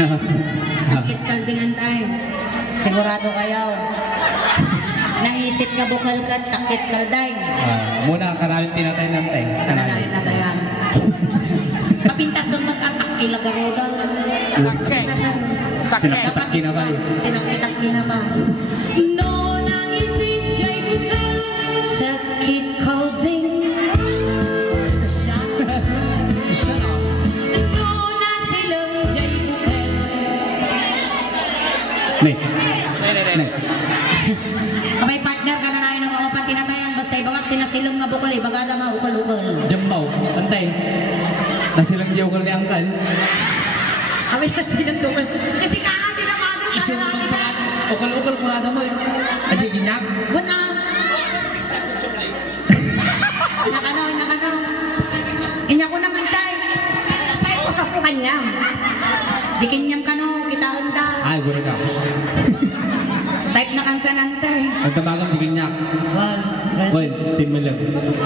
Takit kaldingan tayo. Sigurado kayo. Naisip ka bukal ka, takit kalday. Muna, kanalit tinatay natin. Kanalit na tayo. Papintas ng mag-atak ilagarodal. Papintasan. Pinakpitak kinabay. Pinakpitak kinabay. No, naisip jay bukal. Sakit kalding. Sa siya. Siya lang. Nih. Kapay partner ka na na ng mga pantinatayan basta ibagat tinasilong nga bukal ibagada ma ukal-ukal. Jambaw, antay. Nasilang di ukal ni Angkal. Kapay nasilang tukal. Kasi kaadi na mga doon. Iso naman pa. Ukal-ukal ko na mo. Adi ginyak. Buna. Nakano. Inya ko naman tay. Pay ko sa kanyam. Dikinyam ka no, kita anda. Ay, gure ka. Type na kang sanantay. Ang tabagang di ginyak. Well, simulang.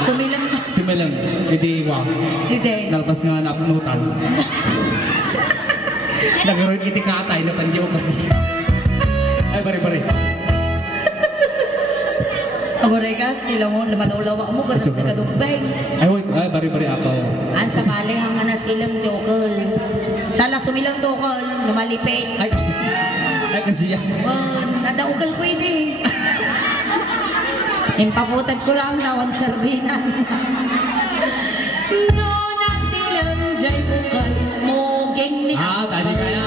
Sumilang ka. Simulang. Hindi wa. Hindi. Nalpas nga napunutan. Nagaroon iti katay na pandiyo ka. Ay, bari. Pagore ka, tila mo, lumalawlawa mo, ganun na kadugbay. Ay, bari ako. An sa bali, hanga na silang dokol. Sala sumilang dokol, lumalipit. Ay, kasi yan. Nadaukal ko ini. Impaputad ko lang nawan sardinan. No, na silang jay bukal, moging ni Tali kaya.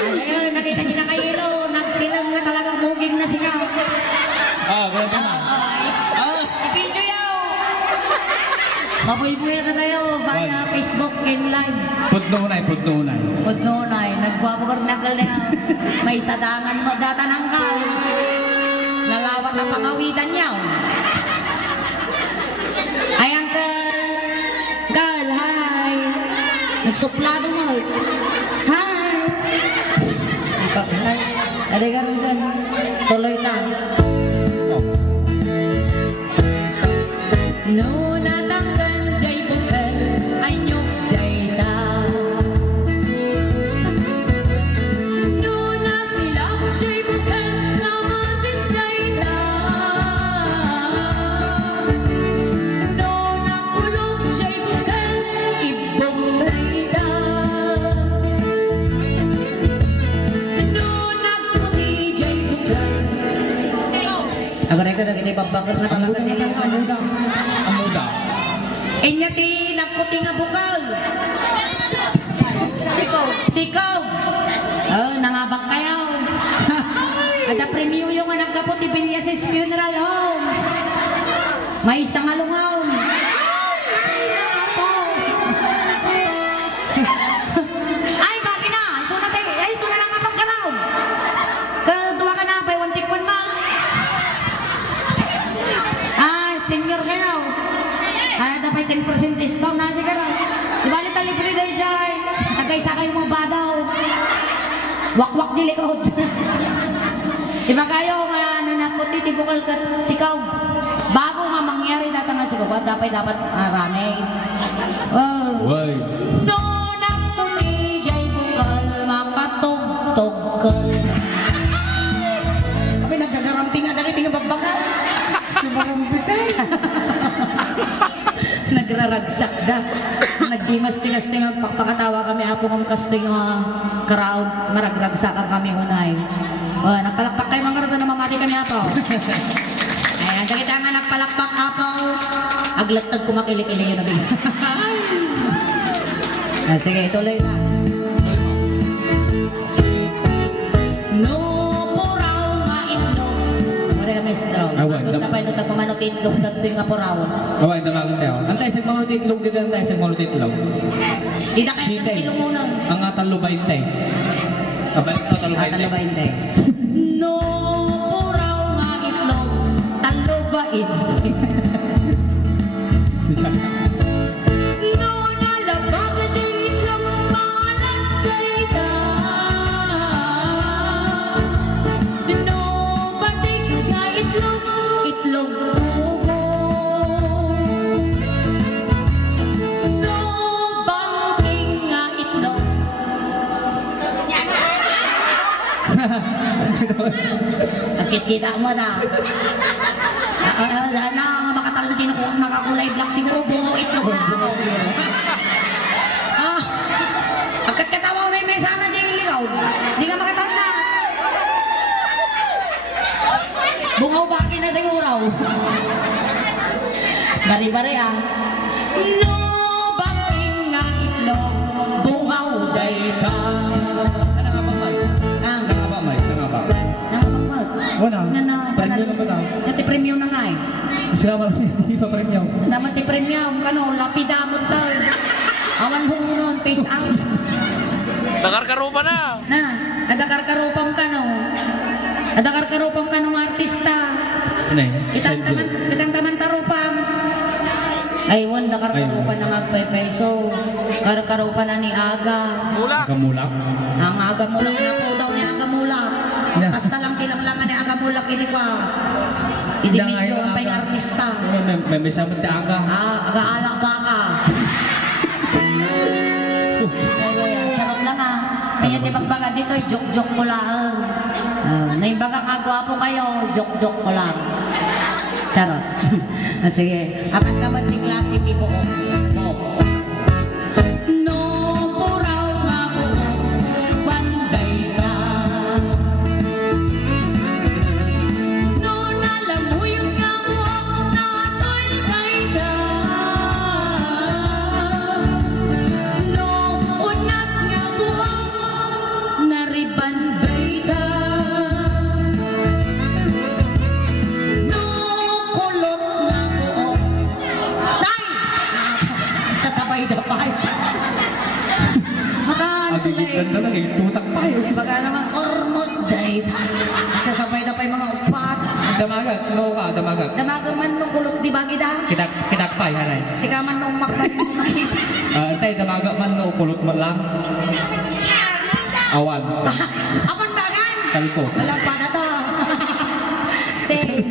Ayun, nakita niyo na kayo, nagsilang na talaga moging na siya. Wala ka na. I-video yaw. Mabuhay-buhay na tayo, bana Facebook in live. Pudnunay. Pudnunay, nagwabagor na kalya. May sadangan mo datanang ka. Lalawat ang pangawitan yaw. Ay, Uncle. Girl, hi. Nagsuplado mo. Hi. Hi. Aday ka rin. Tuloy lang. No natanggan jay bukal ay nyok dayta. No nasilap jay bukal namatis dayta. No nakulong jay bukal ibong dayta. No nagputi jay bukal. Agar-agar na kita babakar na talaga nila amuda. Inya ti nagputi nga bukal. Sikaw. Nangabak kayo. Ada premium yung nga nagkaputi Villas Funeral Homes. May isang alungaon. Ay, bakit na? Iso na lang nga pagkaraw. Kaduwa ka na, by one take one man. Senior kayo. Dapat 10% discount na sigara. Dibalik na libre na dyan. Nagkaisa kayo mga badaw. Wak-wak di likod. Diba kayo nga nanaputi di bukal ka sikaw. Bago nga mangyari dapat nga sikaw. Dapat rame. No naputi jay bukal makatog-tog-kal. Kami nagkagarampi nga dali tingin bagbakal. Nagraragsak da. Nagdimas-tingas tingang pakpakatawa kami apo ng kasto yung crowd. Maragragsakan kami hunay. Nagpalakpak kayo mga rito na mamati kami apo. Ayan, kita nga nagpalakpak apo. Aglatag kumakilik-ilik yun na bigla. Sige, tuloy na. No puraw nga itlog. Mura maestro. Doon tapay doon tagpamanot itlog dagto yung apuraw. Away, damagan tayo. Antay sa manot itlog dito, antay sa manot itlog. Di na kayo itlog muna. Ang talubay tay. Kabalik na talubay tay. Talubay tay. No puraw nga itlog. Talubay tay. Siya. Kita mo na. Na makatal na kinukuha, nakakulay black siguro, bungo itlog na ako. Agkat katawa may sana dyan ligaw. Di ka makatal na. Bungaw baki na siguro. Bari-bari ah. No, baking nga itlog, bungaw day ka. Wala. Premium na ba daw? Dati premium na nga eh. Kasi nga hindi pa premium. Dapat ti premium, kano, lapidamot daw. Awan mo nun, face out. Nakarkarupa na. Na, nadakarkarupang ka no. Nadakarkarupang ka nung artista. Ano eh? Kitang taman tarupang. Aywan, nakarkarupan na magpepeso. Karkarupan na ni Aga. Mula. Kamulak. Ang Aga Mulak na po daw ni Aga Mulak. Kasta lang kilanglangan ni Aga Mulak, hindi pa. Hindi medyo ang pay artista. May sabat na Aga. Aga-alak baka. Charot lang ah. Kaya di magbaga dito, joke-joke ko lang. Naimbaga kagwapo kayo, joke-joke ko lang. Charot. Sige, apat naman di klase tipo ko. No, puraw nga po, banday ka. No, nalamuyog nga mo, natoy kayda. No, unat nga po, naribanday ka. No, kulot nga po, tay! Sasabay na pa. Sige, ganda lang eh. Tutak tayo. Baga naman, ormod dahil. Sasabay na pa yung mga upat. Damagat. No ka, damagat. Damagaman nung kulot di ba gida? Kitak pa, haray. Sikaman nung makban nung nakita. Tay, damagat man no, kulot mo lang. Awan. Awan bagan! Kalko. Walang pa na to. Say,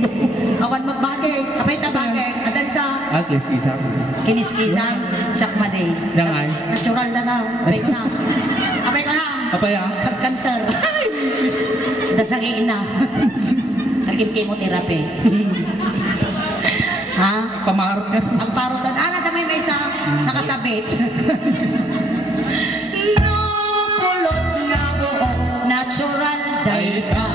awan magbagay. Apay tabagay. Adan sa At least isa. kiniskisan. Sakmaday. Dangay. Natural na daw. Apay ko na. Apay ka na. Apa ya? Cancer. Dasangin na. Nagkim-chemotherapy. Ha? Pamarot ka. Ang parutan. Damay may isa. Nakasabit. No, kulot nga buhok. Natural dahil ka.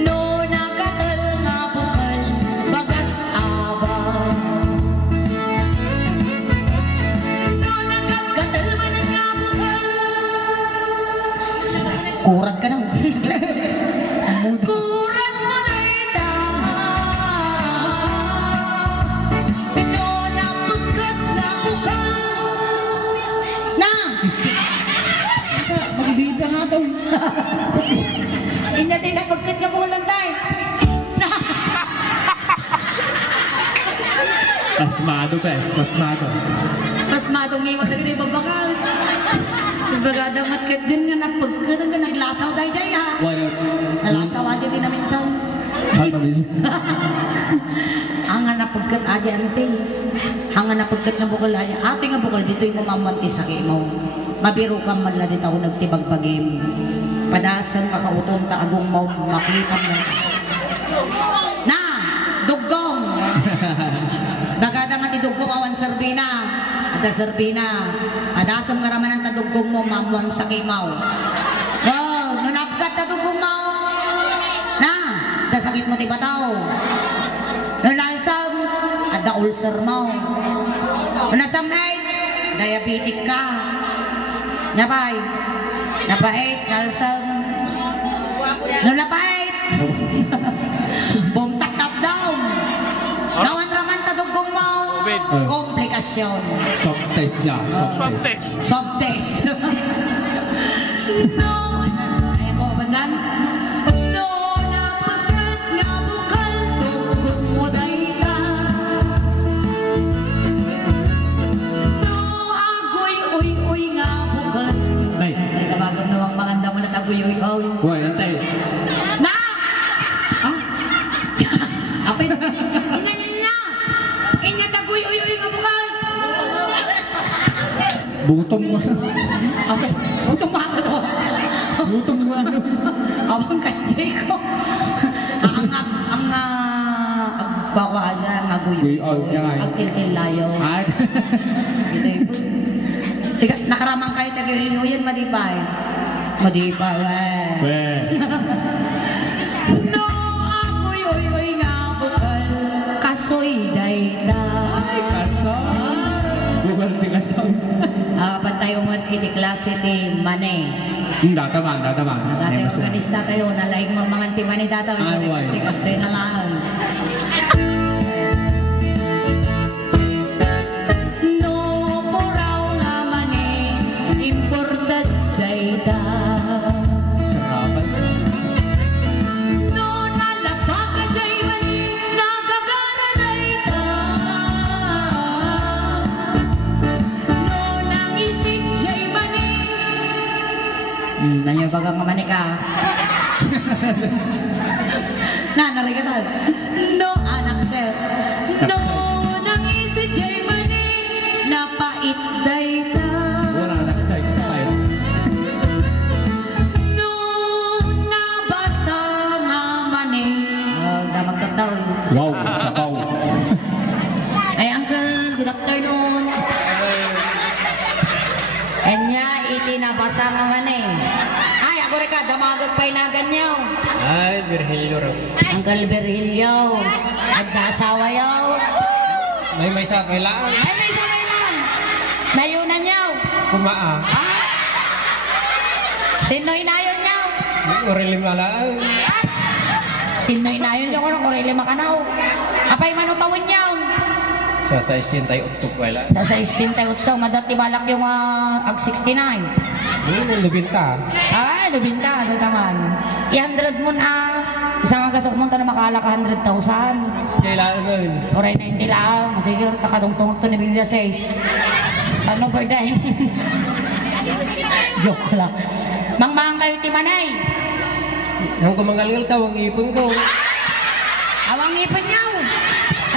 No, nakatal nga bukal. Bagas awa. No, nakatal man nga bukal. Kurat ka na. Kurat mo na ita. No, napagkat nga bukal. Na! Mag-ibig nga daw. Hindi din napagkat nga bulang tayo. Na! Pasmado, bes. Pasmado. Mas madong iwan na rin babakal. Ibagada matkat din nga napagkat nga naglasaw tayo dyan ha. Wala. Nalasaw aja din namin sa Hatamis. ang nga napagkat aja ante. Ang nga napagkat na bukal aja. Ate nga bukal dito yung mamamanti sa mo. Mabiro ka man la dito ako nagtibagbagim. Padasan makauton ta agong mo makita mo. Na! Duggong! Bagada nga ti duggong awan serbina. Ada serbina. Adasam nga raman ang taduggong mo mamuan sa kimaw. Oh, nunapkat na duggong mo. Na! Da sakit mo ti bataw. Nunalsam, ada ulcer mo. Nunasamay, diabetic ka. Napay. Napait, nalsam. Nunapait. Bumtak tap down. Nawan raman taduggong mo. Covid. Komplikasyon. Soft test siya. Soft Swab test. test. Soft test. No. Ayan ko, bandan. No, napagkat nga bukal, tugot mo dayta. No, agoy, uy, nga bukal. Nay. Ay, tabagam na ang maganda mo na tagoy, uy. Hoy, antay. Na! Ah? Apit. Inya. Inya tagoy, uy, nga bukal. Butom mo sa... Apit. Utong baka to. Butom mo ano. Awang kasjay ko. Ang pagkakasa, ang aguyo. Ang kilkilayo. Ito yung sige, nakaramang kayo tag-iuyan, madipay. Madipay, no, ako'y nga bukal, kasoy dayta. Ay, kasoy. Bugal ti kasoy. Pantay umot iti klase ti Mane. Dataman. Dati organista tayo, nalaing mga ti Mane data. Kaste na lang. No, puraw nga Mane, imported dayta. Sarapan. No, nalapak ka jay Mane, nagagara dayta. No, nangisig jay Mane. Nanyo bagang nga Mane ka. Narigatan. No, anak sir. No, nangisig jay Mane, napait dayta. Wala nakasay. No, nabasa nga Mane. Damag tataw. Wow, sapaw. Ay, uncle, good afternoon. Enya, iti nabasa nga Mane. Ay, ako rin ka, damagot pa'y na ganyaw. Ay, Virgilio raw. Uncle Virgilio, nagkaasawa yaw. May sabay lang. Ay, may sabay lang. Nayunan yaw. Kumaa. Sino inayon yaw? Urilim lang. Sino inayon yaw? Kung lima kanaw. Apay manutawin yaw. Sa 68 wala. Sa 68, madati balak yung ag 69. Lubinta. Ay, lubinta, ano naman. I-100 mo na. Isang agasok mo na makala ka 100,000. Kailangan mo yun. Oray 90 lang. Sige, takatungtungog to ni Biblia 6. Ano ba dahil? Joke lang. Mangmang kayo timanay. Ang kumangalgal daw, ang ipon ko. Awang ipon nyaw.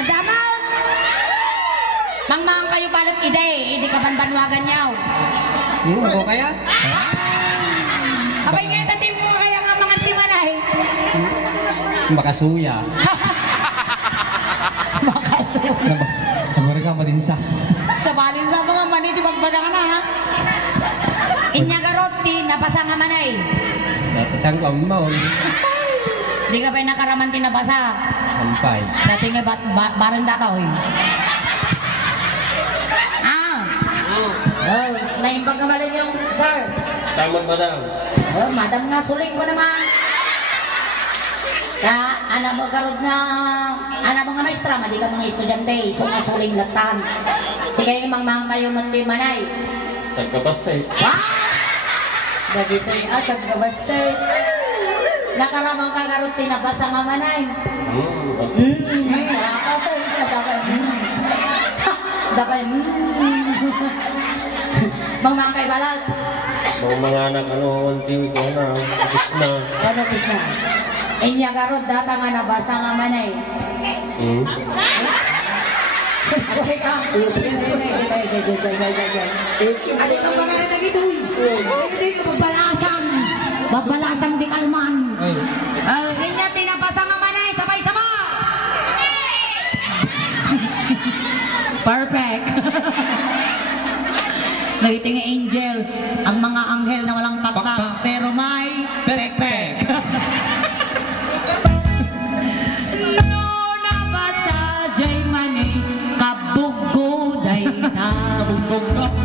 Adamaw. Mangmang kayo balat ide. Hindi ka banbanwagan nyaw. Ako kaya? Abay nga dati mo kaya nga mga timanay. Makasuya. Makasuya. Namari ka madinsa. Sa balin sa mga mani, di magbadang na ha. Inya garoti, napasa nga manay. Napatang ko mo. Di ka pa'y nakaraman tinabasa. Ampay. Dati nga barang dataw eh. Oh, may pagkamalin yung sir. Tamang madam. Oh, madam nga, suling ko naman. Sa anak mo karod na, anak mo nga maestra, mali ka mga estudyante, so nga suling latan. Sige, mang kayo manay. Sagkabasay. Wow! Gagito yung asag kabasay. Nakaramang kagarot tinabasa nga manay. Dapat Mang kay balag. Mga anak, unti ko na. Tapos na. Ano pisa? Inya garot data nga nabasa nga manay. Ay ka. Adi ka ba nga na dito? Hindi ka magbalasang. Magbalasang di kalman. Inya tinabasa nga manay. Sabay-sabay. Perfect. Nagiting angels, ang mga anghel na walang pakpak, pero may pek-pek. No, nabasa jay mani, kabuggo day na. Kabuggo.